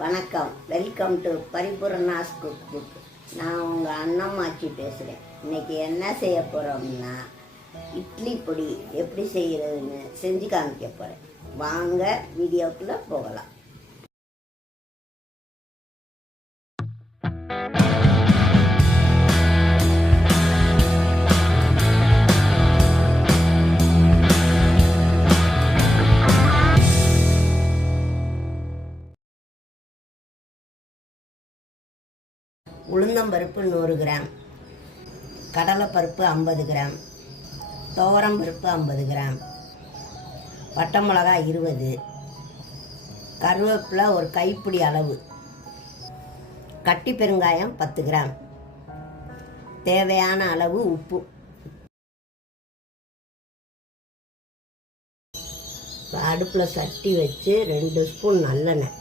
வணக்கம். Welcome to Paripoorna's cook book நான் உங்கள் அண்ணம்மாச்சி பேசுகிறேன் இன்றைக்கி என்ன செய்ய போகிறோம்னா இட்லி பொடி எப்படி செய்கிறதுன்னு செஞ்சு காமிக்க போகிறேன் வாங்க வீடியோக்குள்ளே போகலாம். உளுந்தம்பருப்பு நூறு கிராம். கடலைப்பருப்பு ஐம்பது கிராம். துவரம் பருப்பு ஐம்பது கிராம். பட்டை மிளகாய் இருபது. கருவேப்பிலை ஒரு கைப்பிடி அளவு. கட்டி பெருங்காயம் பத்து கிராம். தேவையான அளவு உப்பு. அடுப்பில் சட்டி வச்சு ரெண்டு ஸ்பூன் நல்லெண்ணெய்.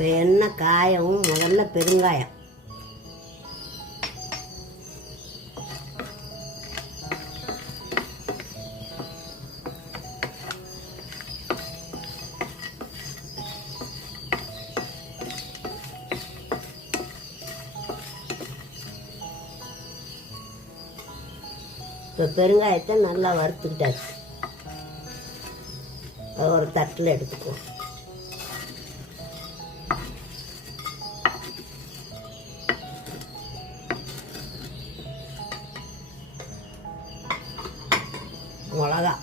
இப்போ எண்ணெய் காயவும் முதல்ல பெருங்காயம். இப்போ பெருங்காயத்தை நல்லா வறுத்துக்கிட்டாச்சு. ஒரு தட்டில் எடுத்துக்குவோம். அதான்.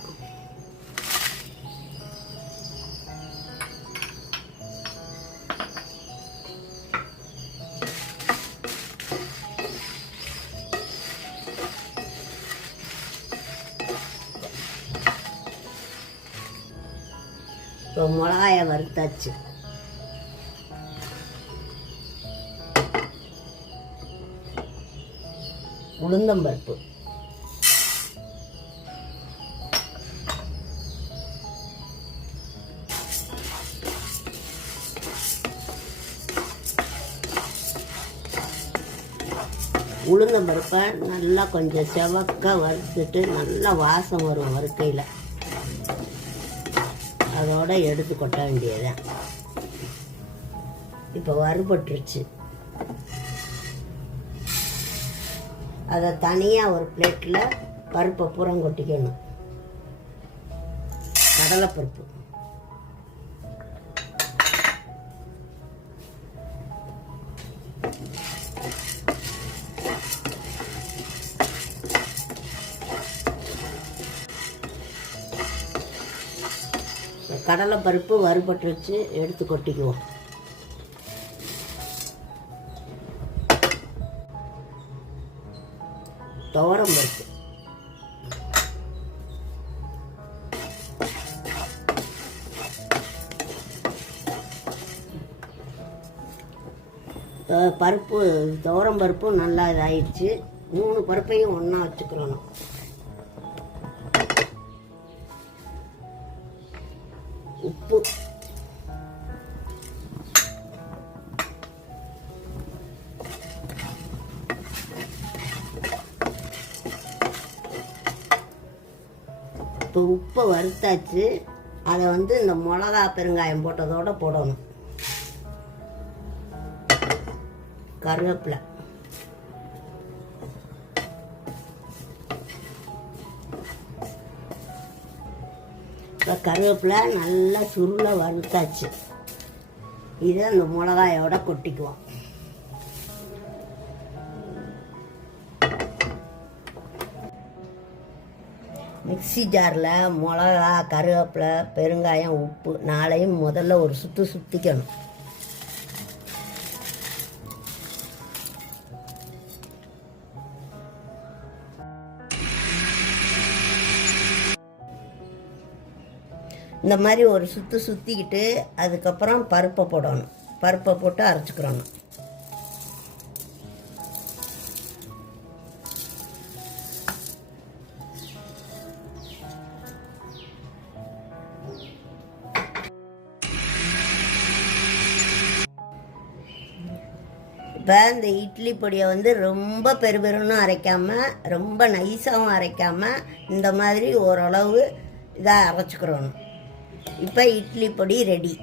இப்போ மிளகாய வறுத்தாச்சு. உளுந்தம்பருப்பு. உளுந்தம்பருப்பை நல்லா கொஞ்சம் செவக்க வறுத்துட்டு நல்லா வாசம் வரும் வறுக்கையில். அதோட எடுத்து கொட்ட வேண்டியதான் இப்போ வறுபட்டுருச்சு. அதை தனியாக ஒரு பிளேட்டில் பருப்பை புறம் கொட்டிக்கணும் கடலைப்பருப்பு. கடலை பருப்பு வறுபட்டுருச்சு எடுத்து கொட்டிக்குவோம். துவரம் பருப்பு பருப்பு துவரம் பருப்பும் நல்லா இதாகிடுச்சு மூணு பருப்பையும் ஒன்றா வச்சுக்கிறணும். உப்பு. இப்போ உப்பை வறுத்தாச்சு. அதை வந்து இந்த மிளகா பெருங்காயம் போட்டதோட போடணும். கருவேப்பிலை. இப்போ கருவேப்பிலை நல்லா சுருளை வறுத்தாச்சு. இதை அந்த மிளகாயோட கொட்டிக்குவோம். மிக்ஸி ஜாரில் மிளகா கருவேப்பிலை பெருங்காயம் உப்பு நாளையும் முதல்ல ஒரு சுற்று சுற்றிக்கணும் இந்த மாதிரி ஒரு சுற்று சுற்றிக்கிட்டு அதுக்கப்புறம் பருப்பை போடணும். பருப்பை போட்டு அரைச்சிக்கிறணும். இப்போ இந்த இட்லி பொடியை வந்து ரொம்ப பெருபெருன்னு அரைக்காமல் ரொம்ப நைஸாகவும் அரைக்காமல் இந்த மாதிரி ஓரளவு இதாக அரைச்சிக்கிறோம் இப்போ இட்லி பொடி ரெடி.